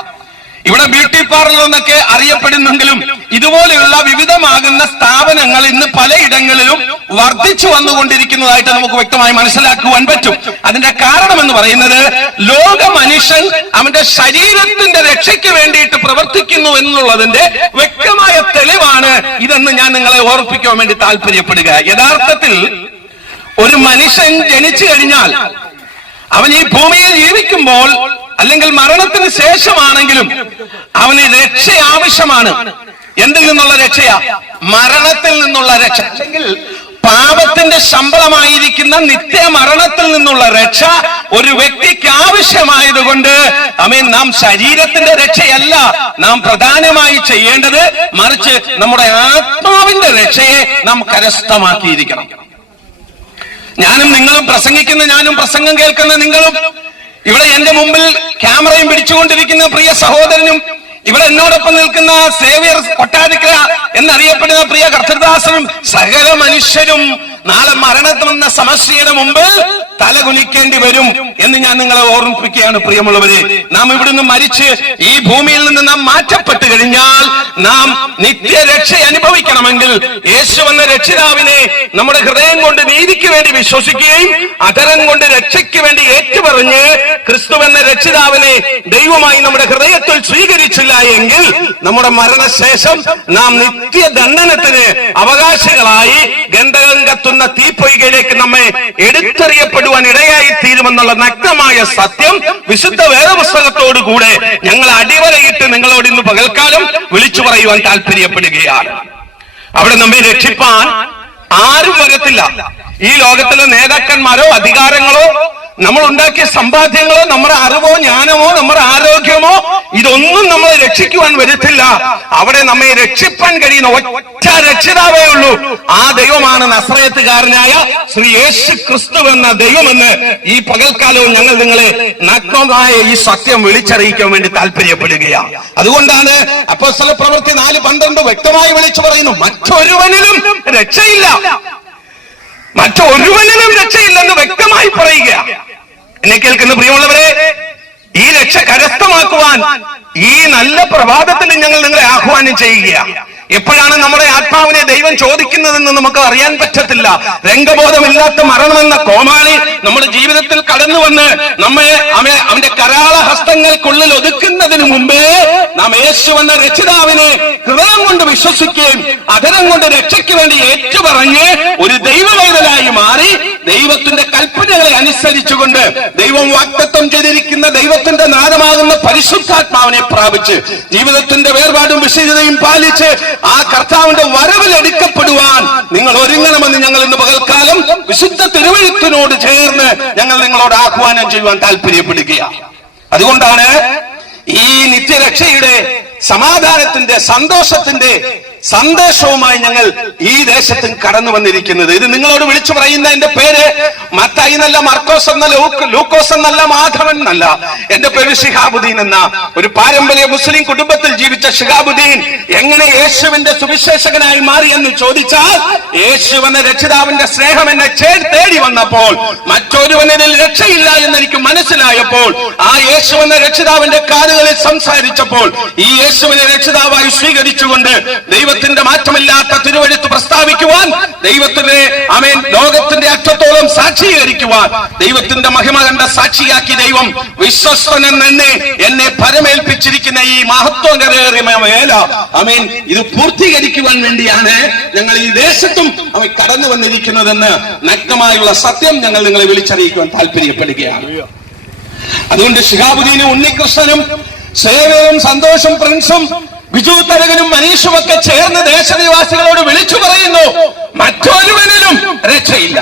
ഇവിടെ ബ്യൂട്ടി പാർലർ എന്നൊക്കെ അറിയപ്പെടുന്നെങ്കിലും ഇതുപോലെയുള്ള വിവിധമാകുന്ന സ്ഥാപനങ്ങൾ ഇന്ന് പലയിടങ്ങളിലും വർദ്ധിച്ചു വന്നുകൊണ്ടിരിക്കുന്നതായിട്ട് നമുക്ക് വ്യക്തമായി മനസ്സിലാക്കുവാൻ പറ്റും. അതിന്റെ കാരണം എന്ന് പറയുന്നത്, ലോക മനുഷ്യൻ അവന്റെ ശരീരത്തിന്റെ രക്ഷയ്ക്ക് വേണ്ടിയിട്ട് പ്രവർത്തിക്കുന്നു എന്നുള്ളതിന്റെ വ്യക്തമായ തെളിവാണ് ഇതെന്ന് ഞാൻ നിങ്ങളെ ഓർപ്പിക്കാൻ വേണ്ടി താല്പര്യപ്പെടുക. യഥാർത്ഥത്തിൽ ഒരു മനുഷ്യൻ ജനിച്ചു കഴിഞ്ഞാൽ അവൻ ഈ ഭൂമിയിൽ ജീവിക്കുമ്പോൾ അല്ലെങ്കിൽ മരണത്തിന് ശേഷമാണെങ്കിലും അവന് രക്ഷ ആവശ്യമാണ്. എന്തിൽ നിന്നുള്ള രക്ഷയാ? മരണത്തിൽ നിന്നുള്ള രക്ഷ. അല്ലെങ്കിൽ പാപത്തിന്റെ ശമ്പളമായിരിക്കുന്ന നിത്യമരണത്തിൽ നിന്നുള്ള രക്ഷ ഒരു വ്യക്തിക്ക് ആവശ്യമായതുകൊണ്ട് നാം ശരീരത്തിന്റെ രക്ഷയല്ല നാം പ്രധാനമായി ചെയ്യേണ്ടത്, മറിച്ച് നമ്മുടെ ആത്മാവിന്റെ രക്ഷയെ നാം കരസ്ഥമാക്കിയിരിക്കണം. ഞാനും നിങ്ങളും പ്രസംഗിക്കുന്ന ഞാനും പ്രസംഗം കേൾക്കുന്ന നിങ്ങളും, ഇവിടെ എന്റെ മുമ്പിൽ ക്യാമറയും പിടിച്ചുകൊണ്ടിരിക്കുന്ന പ്രിയ സഹോദരനും, ഇവിടെ എന്നോടൊപ്പം നിൽക്കുന്ന സേവ്യർ കൊട്ടാരക്കര എന്നറിയപ്പെടുന്ന പ്രിയ കർത്തൃദാസനും, സകല മനുഷ്യരും നാളെ മരണമെന്ന സമസ്യയുടെ മുമ്പ് തലകുനിക്കേണ്ടി വരും എന്ന് ഞാൻ നിങ്ങളെ ഓർമ്മിപ്പിക്കുകയാണ്. പ്രിയമുള്ളവരെ, നാം ഇവിടുന്ന് മരിച്ച് ഈ ഭൂമിയിൽ നിന്ന് നാം മാറ്റപ്പെട്ടു കഴിഞ്ഞാൽ നാം നിത്യരക്ഷ അനുഭവിക്കണമെങ്കിൽ യേശു എന്ന രക്ഷിതാവിനെ നമ്മുടെ ഹൃദയം കൊണ്ട് നീതിക്ക് വേണ്ടി വിശ്വസിക്കുകയും അധരം കൊണ്ട് രക്ഷയ്ക്ക് വേണ്ടി ഏറ്റുപറഞ്ഞ് ക്രിസ്തു എന്ന രക്ഷിതാവിനെ ദൈവമായി നമ്മുടെ ഹൃദയത്തിൽ സ്വീകരിച്ചില്ല എങ്കിൽ നമ്മുടെ മരണശേഷം നാം നിത്യദണ്ഡനത്തിന് അവകാശികളായി ഗന്ധകം കത്തുന്ന തീപ്പൊയ്കയിലേക്ക് നമ്മെ എടുത്തെറിയപ്പെടുവാൻ ഇടയായി തീരുമെന്നുള്ള നഗ്നമായ സത്യം വിശുദ്ധ വേദപുസ്തകത്തോടുകൂടെ ഞങ്ങൾ അടിവരയിട്ട് നിങ്ങളോട് ഇന്ന് പകൽക്കാലം വിളിച്ചു പറയുവാൻ താല്പര്യപ്പെടുകയാണ്. അവിടെ നമ്മെ രക്ഷിപ്പാൻ ആരും വരത്തില്ല. ഈ ലോകത്തിലെ നേതാക്കന്മാരോ അധികാരങ്ങളോ നമ്മൾ ഉണ്ടാക്കിയ സമ്പാദ്യങ്ങളോ നമ്മുടെ അറിവോ ജ്ഞാനമോ നമ്മുടെ ആരോഗ്യമോ ഇതൊന്നും നമ്മളെ രക്ഷിക്കുവാൻ വരത്തില്ല. അവിടെ നമ്മെ രക്ഷിപ്പാൻ കഴിയുന്ന ഒറ്റ രക്ഷിതാവേ ഉള്ളൂ. ആ ദൈവമാണ് നസ്രയത്തുകാരനായ ശ്രീ യേശു ക്രിസ്തു എന്ന ദൈവമെന്ന് ഈ പകൽക്കാലവും ഞങ്ങൾ നിങ്ങളെ നഗ്നമായ ഈ സത്യം വിളിച്ചറിയിക്കാൻ വേണ്ടി താല്പര്യപ്പെടുകയാണ്. അതുകൊണ്ടാണ് അപ്പോസ്തല പ്രവൃത്തി 4:12 വ്യക്തമായി വിളിച്ചു പറയുന്നു, മറ്റൊരുവനിലും രക്ഷയില്ല, മറ്റൊരുവനിലും രക്ഷയില്ലെന്ന് വ്യക്തമായി പറയുക. എന്നെ കേൾക്കുന്ന പ്രിയമുള്ളവരെ, ഈ രക്ഷ കരസ്ഥമാക്കുവാൻ ഈ നല്ല പ്രഭാതത്തിൽ ഞങ്ങൾ നിങ്ങളെ ആഹ്വാനം ചെയ്യുകയാണ്. എപ്പോഴാണ് നമ്മുടെ ആത്മാവിനെ ദൈവം ചോദിക്കുന്നതെന്ന് നമുക്ക് അറിയാൻ പറ്റത്തില്ല. രംഗബോധമില്ലാത്ത മരണമെന്ന കോമാളി നമ്മുടെ ജീവിതത്തിൽ കടന്നു വന്ന് നമ്മെ അവന്റെ കരാള ഹസ്തങ്ങൾക്കുള്ളിൽ ഒതുക്കുന്നതിന് മുമ്പേ നാം യേശു എന്ന രക്ഷിതാവിനെ ഹൃദയം കൊണ്ട് വിശ്വസിക്കുകയും അധരം കൊണ്ട് രക്ഷയ്ക്ക് വേണ്ടി ഏറ്റുപറഞ്ഞ് ഒരു ദൈവവേദനായി മാറി ദൈവത്തിന്റെ കൽപ്പനകളെ അനുസരിച്ചുകൊണ്ട് ദൈവം വാഗ്ദത്തം ചെയ്തിരിക്കുന്ന ദൈവത്തിന്റെ നാദമാകുന്ന പരിശുദ്ധാത്മാവിനെ പ്രാപിച്ച് ജീവിതത്തിന്റെ വേർപാടും വിശുദ്ധതയും പാലിച്ച് ആ കർത്താവിന്റെ വരവിൽ എടുക്കപ്പെടുവാൻ നിങ്ങൾ ഒരുങ്ങണമെന്ന് ഞങ്ങൾ ഇന്ന് പകൽക്കാലം വിശുദ്ധ തിരുവെഴുത്തിനോട് ചേർന്ന് ഞങ്ങൾ നിങ്ങളോട് ആഹ്വാനം ചെയ്യുവാൻ താല്പര്യപ്പെടുകയാണ്. അതുകൊണ്ടാണ് ഈ നിത്യരക്ഷയുടെ സമാധാനത്തിന്റെ സന്തോഷത്തിന്റെ സന്ദേശവുമായി ഞങ്ങൾ ഈ ദേശത്ത് കടന്നു വന്നിരിക്കുന്നത്. ഇത് നിങ്ങളോട് വിളിച്ചു പറയുന്ന എന്റെ പേര് മത്തായി എന്നല്ല, മർക്കോസ് എന്നല്ല, ലൂക്കോസ് എന്നല്ല, മാധവൻ എന്നല്ല. എന്റെ പേര് ശിഹാബുദ്ദീൻ എന്ന ഒരു പാരമ്പര്യ മുസ്ലിം കുടുംബത്തിൽ ജീവിച്ച ശിഹാബുദ്ദീൻ എങ്ങനെ യേശുവിന്റെ സുവിശേഷകനായി മാറി എന്ന് ചോദിച്ചാൽ, യേശു എന്ന രക്ഷിതാവിന്റെ സ്നേഹം എന്നെ തേടി വന്നപ്പോൾ മറ്റൊരുവനിൽ രക്ഷയില്ല എന്ന് എനിക്ക് മനസ്സിലായപ്പോൾ ആ യേശു എന്ന രക്ഷിതാവിന്റെ കാലുകളിൽ സംസാരിച്ചപ്പോൾ ഈ യേശുവിനെ രക്ഷിതാവായി സ്വീകരിച്ചുകൊണ്ട് ദൈവത്തിന്റെ മാറ്റമില്ലാത്ത തിരുവെഴുത്ത് പ്രസ്താവിക്കുവാൻ, ദൈവത്തിന്റെ ലോകത്തിന്റെ അറ്റത്തോളം സാക്ഷീകരിക്കുവാൻ, ദൈവത്തിന്റെ മഹിമ കണ്ട സാക്ഷിയാക്കി ദൈവം വിശ്വസ്തനെന്ന് എന്നെ പരമേൽപ്പിച്ചിരിക്കുന്ന ഈ മഹത്വകരേറിയ വേല ഇത് പൂർത്തീകരിക്കുവാൻ വേണ്ടിയാണ് ഞങ്ങൾ ഈ ദേശത്തും കടന്നു വന്നിരിക്കുന്നതെന്ന് നഗ്നമായുള്ള സത്യം ഞങ്ങൾ നിങ്ങളെ വിളിച്ചറിയിക്കുവാൻ താല്പര്യപ്പെടുകയാണ്. അതുകൊണ്ട് ശിഹാബുദ്ദീനും ഉണ്ണികൃഷ്ണനും സേവയും സന്തോഷം പ്രിൻസും ബിജു തരകനും മനീഷും ഒക്കെ ചേർന്ന് ദേശനിവാസികളോട് വിളിച്ചു പറയുന്നു, മറ്റൊരുവനിലും രക്ഷയില്ല.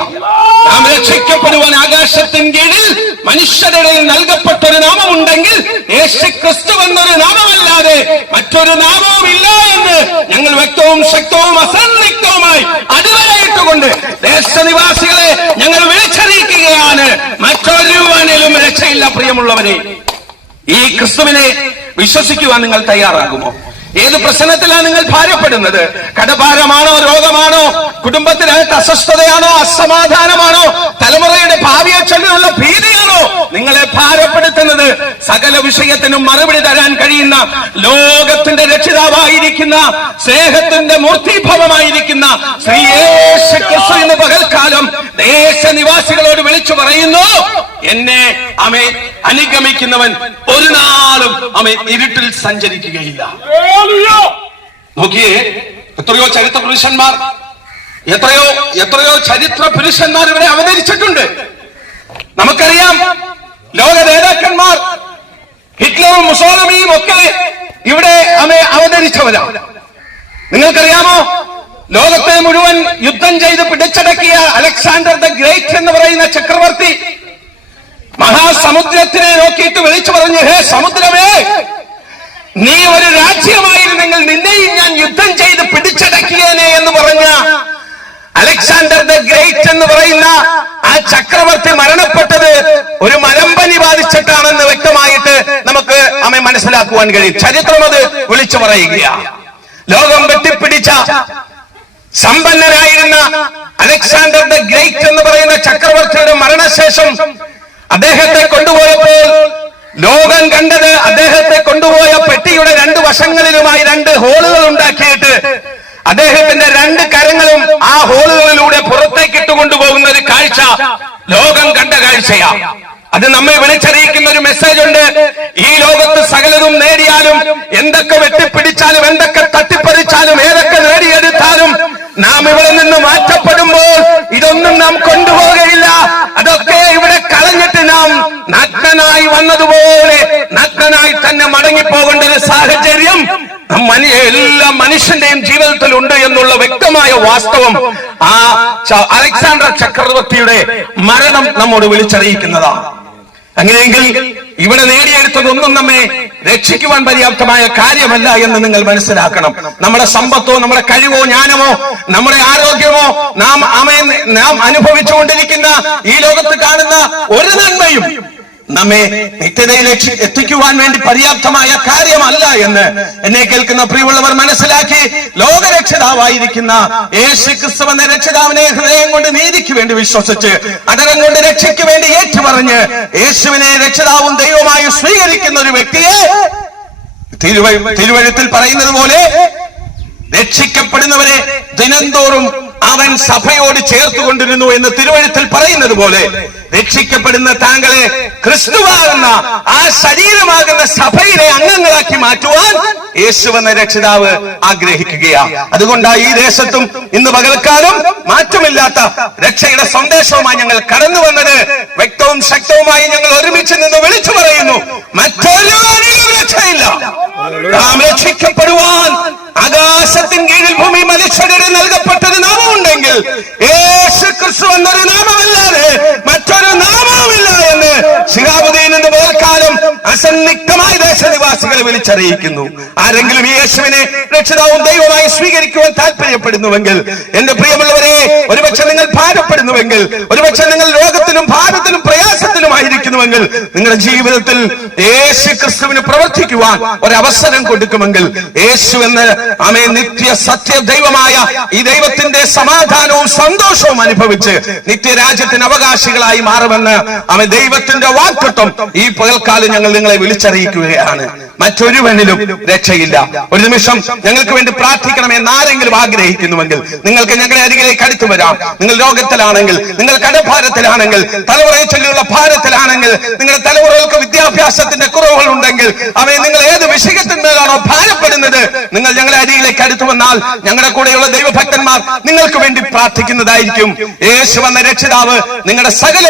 നാം രക്ഷിക്കപ്പെടുവാൻ ആകാശത്തിൻ കീഴിൽ മനുഷ്യരുടെ നൽകപ്പെട്ടൊരു നാമമുണ്ടെങ്കിൽ യേശു ക്രിസ്തു എന്നൊരു നാമമല്ലാതെ മറ്റൊരു നാമവും ഇല്ല എന്ന് ഞങ്ങൾ വ്യക്തവും ശക്തവും അസന്നിഗ്ധവുമായി അടിവരയിട്ടുകൊണ്ട് ദേശനിവാസികളെ ഞങ്ങൾ വിളിച്ചറിയിക്കുകയാണ്, മറ്റൊരുവനിലും രക്ഷയില്ല. പ്രിയമുള്ളവരെ, ഈ ക്രിസ്തുവിനെ വിശ്വസിക്കുവാൻ നിങ്ങൾ തയ്യാറാകുമോ? ഏത് പ്രശ്നത്തിലാണ് നിങ്ങൾ ഭാരപ്പെടുന്നത്? കടഭാരമാണോ, രോഗമാണോ, കുടുംബത്തിനകത്ത് അസ്വസ്ഥതയാണോ, അസമാധാനമാണോ, തലമുറയുടെ ഭാവിയെ ചൊല്ലിയുള്ള ഭീതിയാണോ നിങ്ങളെ ഭാരപ്പെടുത്തുന്നത്? സകല വിഷയത്തിനും മറുപടി തരാൻ കഴിയുന്ന ലോകത്തിന്റെ രക്ഷിതാവായിരിക്കുന്ന സ്നേഹത്തിന്റെ മൂർത്തിഭാവമായിരിക്കുന്ന ശ്രീ യേശു ക്രിസ്തു ഇന്ന് പകൽക്കാലം ദേശനിവാസികളോട് വിളിച്ചു പറയുന്നു, എന്നെ അനുഗമിക്കുന്നവൻ ഒരു നാളും ഇരുട്ടിൽ സഞ്ചരിക്കുകയില്ല. നോക്കിയേ, എത്രയോ ചരിത്ര പുരുഷന്മാർ, എത്രയോ ചരിത്ര പുരുഷന്മാർ ഇവിടെ അവതരിച്ചിട്ടുണ്ട്. നമുക്കറിയാം, ലോക നേതാക്കന്മാർ ഹിറ്റ്ലറും മുസോളിനിയും ഒക്കെ ഇവിടെ അവതരിച്ചവരാണ്. നിങ്ങൾക്കറിയാമോ, ലോകത്തെ മുഴുവൻ യുദ്ധം ചെയ്ത് പിടിച്ചടക്കിയ അലക്സാണ്ടർ ദ ഗ്രേറ്റ് എന്ന് പറയുന്ന ചക്രവർത്തി മഹാസമുദ്രത്തിനെ നോക്കിയിട്ട് വിളിച്ചു പറഞ്ഞു, ഹേ സമുദ്രമേ, നീ ഒരു രാജ്യമായിരുന്നെങ്കിൽ നിന്നെയും ഞാൻ യുദ്ധം ചെയ്ത് പിടിച്ചടക്കിയേനെ എന്ന് പറഞ്ഞ അലക്സാണ്ടർ ദ ഗ്രേറ്റ് എന്ന് പറയുന്ന ആ ചക്രവർത്തി മരണപ്പെട്ടത് ഒരു മലമ്പനി ബാധിച്ചിട്ടാണെന്ന് വ്യക്തമായിട്ട് നമുക്ക് മനസ്സിലാക്കുവാൻ കഴിയും. ചരിത്രം അത് വിളിച്ചു പറയുകയാണ്. ലോകം വെട്ടിപ്പിടിച്ച സമ്പന്നനായിരുന്ന അലക്സാണ്ടർ ദ ഗ്രേറ്റ് എന്ന് പറയുന്ന ചക്രവർത്തിയുടെ മരണശേഷം അദ്ദേഹത്തെ കൊണ്ടുപോയപ്പോൾ ലോകം കണ്ടത്, അദ്ദേഹത്തെ കൊണ്ടുപോയ പെട്ടിയുടെ രണ്ട് വശങ്ങളിലുമായി രണ്ട് ഹോളുകൾ ഉണ്ടാക്കിയിട്ട് അദ്ദേഹത്തിന്റെ രണ്ട് കരങ്ങളും ആ ഹോളുകളിലൂടെ പുറത്തേക്ക് ഇട്ടുകൊണ്ടുപോകുന്ന ഒരു കാഴ്ച ലോകം കണ്ട കാഴ്ചയാണ്. അത് നമ്മെ വിളിച്ചറിയിക്കുന്ന ഒരു മെസ്സേജ് ഉണ്ട്. ഈ ലോകത്ത് സകലതും നേടിയാലും, എന്തൊക്കെ വെട്ടിപ്പിടിച്ചാലും, എന്തൊക്കെ തട്ടിപ്പറിച്ചാലും, ഏതൊക്കെ നേടിയെടുത്താലും നാം ഇവിടെ നിന്ന് മാറ്റപ്പെടുമ്പോൾ ഇതൊന്നും നാം കൊണ്ടുപോകുകയില്ല. അതൊക്കെ ഇവിടെ കളഞ്ഞിട്ട് നാം നഗ്നനായി വന്നതുപോലെ നഗ്നനായി തന്നെ മടങ്ങിപ്പോകേണ്ട ഒരു സാഹചര്യം എല്ലാ മനുഷ്യന്റെയും ജീവിതത്തിൽ ഉണ്ട് എന്നുള്ള വ്യക്തമായ വാസ്തവം ആ അലക്സാണ്ടർ ചക്രവർത്തിയുടെ മരണം നമ്മോട് വിളിച്ചറിയിക്കുന്നതാണ്. അങ്ങനെയെങ്കിൽ ഇവിടെ നേടിയെടുത്തതൊന്നും നമ്മെ രക്ഷിക്കുവാൻ പര്യാപ്തമായ കാര്യമല്ല എന്ന് നിങ്ങൾ മനസ്സിലാക്കണം. നമ്മുടെ സമ്പത്തോ, നമ്മുടെ കഴിവോ, ജ്ഞാനമോ, നമ്മുടെ ആരോഗ്യമോ, നാം അനുഭവിച്ചുകൊണ്ടിരിക്കുന്ന ഈ ലോകത്ത് കാണുന്ന ഒരു നന്മയും നമ്മെ നിത്യതയിലേക്ക് എത്തിക്കുവാൻ വേണ്ടി പര്യാപ്തമായ കാര്യമല്ല എന്ന് എന്നെ കേൾക്കുന്ന പ്രിയമുള്ളവർ മനസ്സിലാക്കി, ലോകരക്ഷിതാവായിരിക്കുന്ന യേശു ക്രിസ്തു എന്ന രക്ഷിതാവിനെ ഹൃദയം കൊണ്ട് നീതിക്ക് വേണ്ടി വിശ്വസിച്ച് അതരം കൊണ്ട് രക്ഷയ്ക്ക് വേണ്ടി ഏറ്റുപറഞ്ഞ് യേശുവിനെ രക്ഷിതാവും ദൈവമായി സ്വീകരിക്കുന്ന ഒരു വ്യക്തിയെ തിരുവഴുത്തിൽ പറയുന്നത് പോലെ രക്ഷിക്കപ്പെടുന്നവരെ ദിനംതോറും അവൻ സഭയോട് ചേർത്തുകൊണ്ടിരുന്നു എന്ന് തിരുവഴുത്തിൽ പറയുന്നത് പോലെ രക്ഷിക്കപ്പെടുന്ന താങ്കളെ ക്രിസ്തുവാകുന്ന ആ ശരീരമാകുന്ന സഭയിലെ അംഗങ്ങളാക്കി മാറ്റുവാൻ യേശു എന്ന രക്ഷിതാവ് ആഗ്രഹിക്കുകയാണ്. അതുകൊണ്ടാണ് ഈ ദേശത്തും ഇന്ന് പകൽക്കാലം മാറ്റമില്ലാത്ത രക്ഷയുടെ സന്ദേശവുമായി ഞങ്ങൾ കടന്നു വന്നത്. വ്യക്തവും ശക്തവുമായി ഞങ്ങൾ ഒരുമിച്ച് നിന്ന് വിളിച്ചു പറയുന്നു, മറ്റൊരു രക്ഷയില്ല. നാം രക്ഷിക്കപ്പെടുവാൻ ആകാശത്തിൻ കീഴിൽ ഭൂമി മനുഷ്യരുടെ നൽകപ്പെട്ടത് നാമമുണ്ടെങ്കിൽ യേശു ക്രിസ്തു എന്നൊരു നാമമല്ലാതെ മറ്റൊരു നാമവുമില്ല എന്ന് ശിഹാബുദ്ദീൻ എന്ന പോൽക്കാലം അസന്നിഗ്ധമായ ദേശനിവാസികളെ വിളിച്ചറിയിക്കുന്നു. ആരെങ്കിലും യേശുവിനെ രക്ഷിതാവും ദൈവമായി സ്വീകരിക്കുവാൻ താല്പര്യപ്പെടുന്നുവെങ്കിൽ, എന്റെ പ്രിയമുള്ളവരെ, ഒരുപക്ഷെ നിങ്ങൾ ഭാരപ്പെടുന്നുവെങ്കിൽ, ഒരുപക്ഷെ നിങ്ങൾ രോഗത്തിലും ഭാരത്തിലും പ്രയാസത്തിലുമായിരിക്കുന്നുവെങ്കിൽ, നിങ്ങളുടെ ജീവിതത്തിൽ യേശു ക്രിസ്തുവിന് പ്രവർത്തിക്കുവാൻ ഒരവസരം കൊടുക്കുമെങ്കിൽ, യേശു എന്ന് നിത്യ സത്യ ദൈവമായ ഈ ദൈവത്തിന്റെ സമാധാനവും സന്തോഷവും അനുഭവിച്ച് നിത്യരാജ്യത്തിന് അവകാശികളായി മാറുമെന്ന് ദൈവത്തിന്റെ വാഗ്ദത്തം ഈ പകൽക്കാലം ഞങ്ങൾ നിങ്ങളെ വിളിച്ചറിയിക്കുകയാണ്. മറ്റൊരുവനിലും രക്ഷയില്ല. ഒരു നിമിഷം ഞങ്ങൾക്ക് വേണ്ടി പ്രാർത്ഥിക്കണമെന്ന് ആരെങ്കിലും ആഗ്രഹിക്കുന്നുവെങ്കിൽ നിങ്ങൾക്ക് ഞങ്ങളെ അരികിലേക്ക് അടുത്തു വരാം. നിങ്ങൾ രോഗത്തിലാണെങ്കിൽ, നിങ്ങൾ കടഭാരത്തിലാണെങ്കിൽ, തലമുറയെ ചൊല്ലിയുള്ള ഭാരത്തിലാണെങ്കിൽ, നിങ്ങളുടെ തലമുറകൾക്ക് വിദ്യാഭ്യാസത്തിന്റെ കുറവുകൾ ഉണ്ടെങ്കിൽ, നിങ്ങൾ ഏത് വിഷയത്തിന്മേലാണോ ഭാരപ്പെടുന്നത്, നിങ്ങൾ ഞങ്ങളെ അരികിലേക്ക് അടുത്തു വന്നാൽ ഞങ്ങളുടെ കൂടെയുള്ള ദൈവഭക്തന്മാർ നിങ്ങൾക്ക് വേണ്ടി പ്രാർത്ഥിക്കുന്നതായിരിക്കും. യേശു എന്ന രക്ഷിതാവ് നിങ്ങളുടെ സകല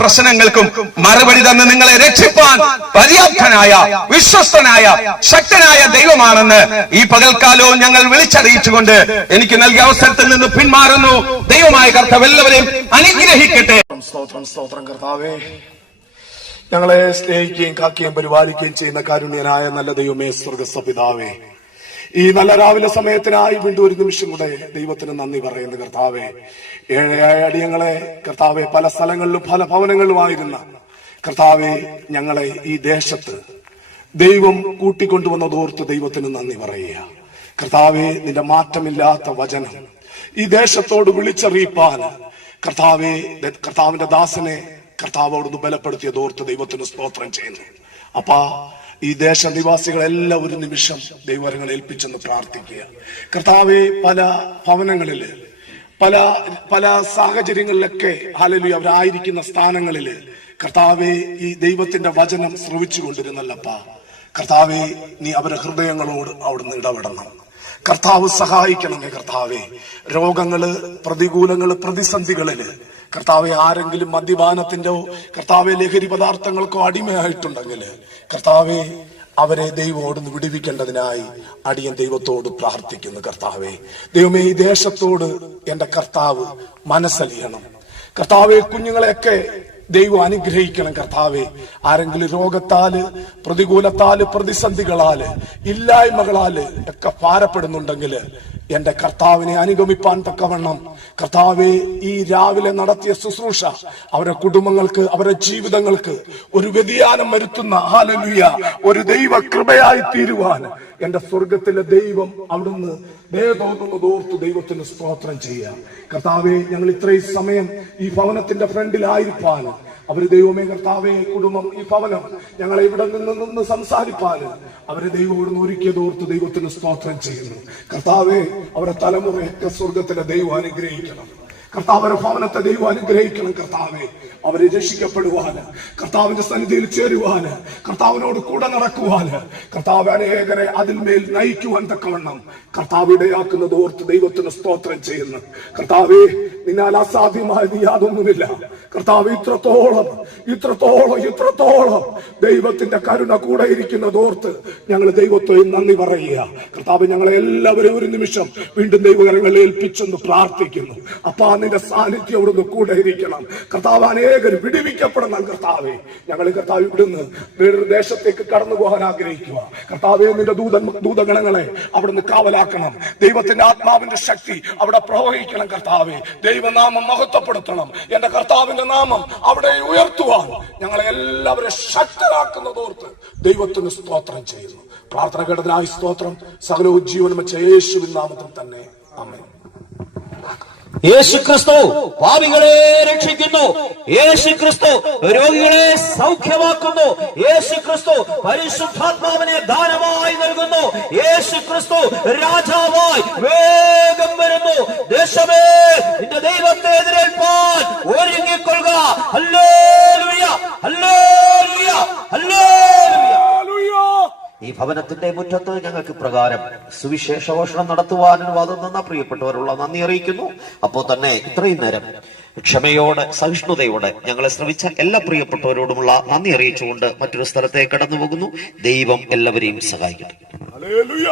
പ്രശ്നങ്ങൾക്കും മറുപടി തന്ന് നിങ്ങളെ രക്ഷിപ്പാൻ പര്യാപ്തനായ, വിശ്വസ്തനായ, ശക്തനായ ദൈവമാണെന്ന് ഈ പകൽക്കാലവും ഞങ്ങൾ വിളിച്ചറിയിച്ചുകൊണ്ട് എനിക്ക് നൽകിയ അവസരത്തിൽ നിന്ന് പിന്മാറുന്നു. ദൈവമായ കർത്താവ് എല്ലാവരെയും അനുഗ്രഹിക്കട്ടെ. സ്തോത്രം കർത്താവേ, ഞങ്ങളെ സ്നേഹിക്കുകയും കാക്കുകയും പരിപാലിക്കുകയും ചെയ്യുന്ന കാരുണ്യനായ നല്ല ദൈവമേ, സ്വർഗ്ഗസ്ഥ പിതാവേ, ഈ നല്ല രാവിലെ സമയത്തിനായി വീണ്ടും ഒരു നിമിഷം കൂടെ ദൈവത്തിന് നന്ദി പറയുന്നു കർത്താവേ. ഏഴയായ അടിയങ്ങളെ കർത്താവെ പല സ്ഥലങ്ങളിലും പല ഭവനങ്ങളിലുമായിരുന്ന കർത്താവെ, ഞങ്ങളെ ഈ ദേശത്ത് ദൈവം കൂട്ടിക്കൊണ്ടുവന്നതോർത്ത് ദൈവത്തിന് നന്ദി പറയുക കർത്താവെ. നിന്റെ മാറ്റമില്ലാത്ത വചനം ഈ ദേശത്തോട് വിളിച്ചറിയിപ്പാൻ കർത്താവെ, കർത്താവിന്റെ ദാസനെ കർത്താവോടൊന്ന് ബലപ്പെടുത്തിയതോർത്ത് ദൈവത്തിന് സ്തോത്രം ചെയ്യുന്നു. അപ്പാ, ഈ ദേശനിവാസികളെല്ലാം ഒരു നിമിഷം ദൈവവരങ്ങൾ ഏൽപ്പിച്ചെന്ന് പ്രാർത്ഥിക്കുക കർത്താവെ. പല ഭവനങ്ങളില്, പല സാഹചര്യങ്ങളിലൊക്കെ ഹല്ലേലൂയ അവരായിരിക്കുന്ന സ്ഥാനങ്ങളില് കർത്താവെ, ഈ ദൈവത്തിന്റെ വചനം ശ്രവിച്ചു കൊണ്ടിരുന്നല്ലപ്പാ കർത്താവെ, നീ അവരുടെ ഹൃദയങ്ങളോട് അവിടുന്ന് ഇടപെടണം കർത്താവ്. സഹായിക്കണമേ കർത്താവെ. രോഗങ്ങള്, പ്രതികൂലങ്ങള്, പ്രതിസന്ധികളില് കർത്താവെ, ആരെങ്കിലും മദ്യപാനത്തിന്റെയോ കർത്താവെ ലഹരി പദാർത്ഥങ്ങൾക്കോ അടിമയായിട്ടുണ്ടെങ്കിൽ കർത്താവെ, അവരെ ദൈവത്തോട് വിടുവിക്കേണ്ടതിനായി അടിയൻ ദൈവത്തോട് പ്രാർത്ഥിക്കുന്നു. കർത്താവേ, ദൈവമേ, ഈ ദേശത്തോട് എന്റെ കർത്താവ് മനസ്സലിയണം. കർത്താവെ, കുഞ്ഞുങ്ങളെയൊക്കെ ദൈവം അനുഗ്രഹിക്കണം. കർത്താവെ, ആരെങ്കിലും രോഗത്താല്, പ്രതികൂലത്താല്, പ്രതിസന്ധികളാല്, ഇല്ലായ്മകളാല് ഒക്കെ ഭാരപ്പെടുന്നുണ്ടെങ്കിൽ എന്റെ കർത്താവിനെ അനുഗമിപ്പാൻ തക്കവണ്ണം കർത്താവെ, ഈ രാവിലെ നടത്തിയ ശുശ്രൂഷ അവരുടെ കുടുംബങ്ങൾക്ക്, അവരുടെ ജീവിതങ്ങൾക്ക് ഒരു വ്യതിയാനം വരുത്തുന്ന ഹല്ലേലൂയ ഒരു ദൈവ കൃപയായി തീരുവാൻ എന്റെ സ്വർഗത്തിലെ ദൈവം അവിടുന്ന് ദൈവത്തോർത്ത് ദൈവത്തിന് സ്തോത്രം ചെയ്യാം. കർത്താവെ, ഞങ്ങൾ ഇത്രയും സമയം ഈ ഭവനത്തിന്റെ ഫ്രണ്ടിലായിരിക്കാൻ അവര് ദൈവമേ കർത്താവെ, കുടുംബം, ഈ ഭവനം ഞങ്ങളെ ഇവിടെ നിന്ന് സംസാരിപ്പാൻ അവരെ ദൈവം ഇവിടുന്ന് ഒരുക്കിയതോർത്ത് ദൈവത്തിന് സ്തോത്രം ചെയ്യുന്നു. കർത്താവെ, അവരുടെ തലമുറയൊക്കെ സ്വർഗത്തിലെ ദൈവം അനുഗ്രഹിക്കണം. കർത്താവിന്റെ ഭവനത്തെ ദൈവം അനുഗ്രഹിക്കണം. കർത്താവെ, അവരെ രക്ഷിക്കപ്പെടുവാന്, കർത്താവിന്റെ സന്നിധിയിൽ ചേരുവാന്, കർത്താവിനോട് കൂടെ നടക്കുവാന്, കർത്താവ് അനേകരെ അതിന്മേൽ നയിക്കുവാൻ തക്കവണ്ണം കർത്താവ് ഇടയാക്കുന്നത് ഓർത്ത് ദൈവത്തിന് സ്തോത്രം ചെയ്യുന്നു. കർത്താവെ, നിന്നാൽ അസാധ്യമായത് യാതൊന്നുമില്ല. കർത്താവ്, ഇത്രത്തോളം ദൈവത്തിന്റെ കരുണ കൂടെ ഇരിക്കുന്നത് ഓർത്ത് ഞങ്ങൾ ദൈവത്തെ നന്ദി പറയുക. കർത്താവ്, ഞങ്ങളെ എല്ലാവരും ഒരു നിമിഷം വീണ്ടും ദൈവകരങ്ങളിൽ ഏൽപ്പിച്ചെന്ന് പ്രാർത്ഥിക്കുന്നു. അപ്പാ, നിന്റെ സാന്നിധ്യം അവിടുന്ന് കൂടെ ഇരിക്കണം. കർത്താവ്, അനേകർ വിടുവിക്കപ്പെടണം. കർത്താവെ, ഞങ്ങൾ കർത്താവ് ഇവിടുന്ന് വേറൊരു ദേശത്തേക്ക് കടന്നു പോകാൻ ആഗ്രഹിക്കുക. കർത്താവെ, നിന്റെ ദൂതഗണങ്ങളെ അവിടുന്ന് കാവലാക്കണം. ദൈവത്തിന്റെ ആത്മാവിന്റെ ശക്തി അവിടെ പ്രവഹിക്കണം. കർത്താവെ, ദൈവനാമം മഹത്വപ്പെടുത്തണം. എന്റെ കർത്താവിന്റെ നാമം അവിടെ ഉയർത്തുവാൻ ഞങ്ങളെ എല്ലാവരും ശക്തരാക്കുന്നതോർത്ത് ദൈവത്തിന് സ്തോത്രം ചെയ്യുന്നു. പ്രാർത്ഥന കേട്ടതിനായി സ്തോത്രം. സകലവും ജീവനും വെച്ച യേശുവിൻ നാമത്തിൽ തന്നെ ആമേൻ. യേശുക്രിസ്തു പാപികളെ രക്ഷിക്കുന്നു. യേശുക്രിസ്തു രോഗികളെ സൗഖ്യമാക്കുന്നു. യേശുക്രിസ്തു പരിശുദ്ധാത്മാവിനെ ദാനമായി നൽകുന്നു. യേശുക്രിസ്തു രാജാവായി വേഗം വരുന്നു. ദേശമേ, നിന്റെ ദൈവത്തെ എതിരേൽപ്പാൻ ഒരുങ്ങിക്കൊള്ളുക. ഹല്ലേലൂയ, ഹല്ലേലൂയ, ഹല്ലേലൂയ. ഈ ഭവനത്തിന്റെ മുറ്റത്ത് ഞങ്ങൾക്ക് പ്രകാരം സുവിശേഷഘോഷണം നടത്തുവാൻ അനുവാദം തന്ന പ്രിയപ്പെട്ടവരുള്ള നന്ദി അറിയിക്കുന്നു. അപ്പോൾ തന്നെ ഇത്രയും നേരം ക്ഷമയോടെ, സഹിഷ്ണുതയോടെ ഞങ്ങളെ ശ്രവിച്ച എല്ലാ പ്രിയപ്പെട്ടവരോടുമുള്ള നന്ദി അറിയിച്ചുകൊണ്ട് മറ്റൊരു സ്ഥലത്തേക്ക് കടന്നു പോകുന്നു. ദൈവം എല്ലാവരെയും സഹായിക്കട്ടെ. ഹല്ലേലൂയ.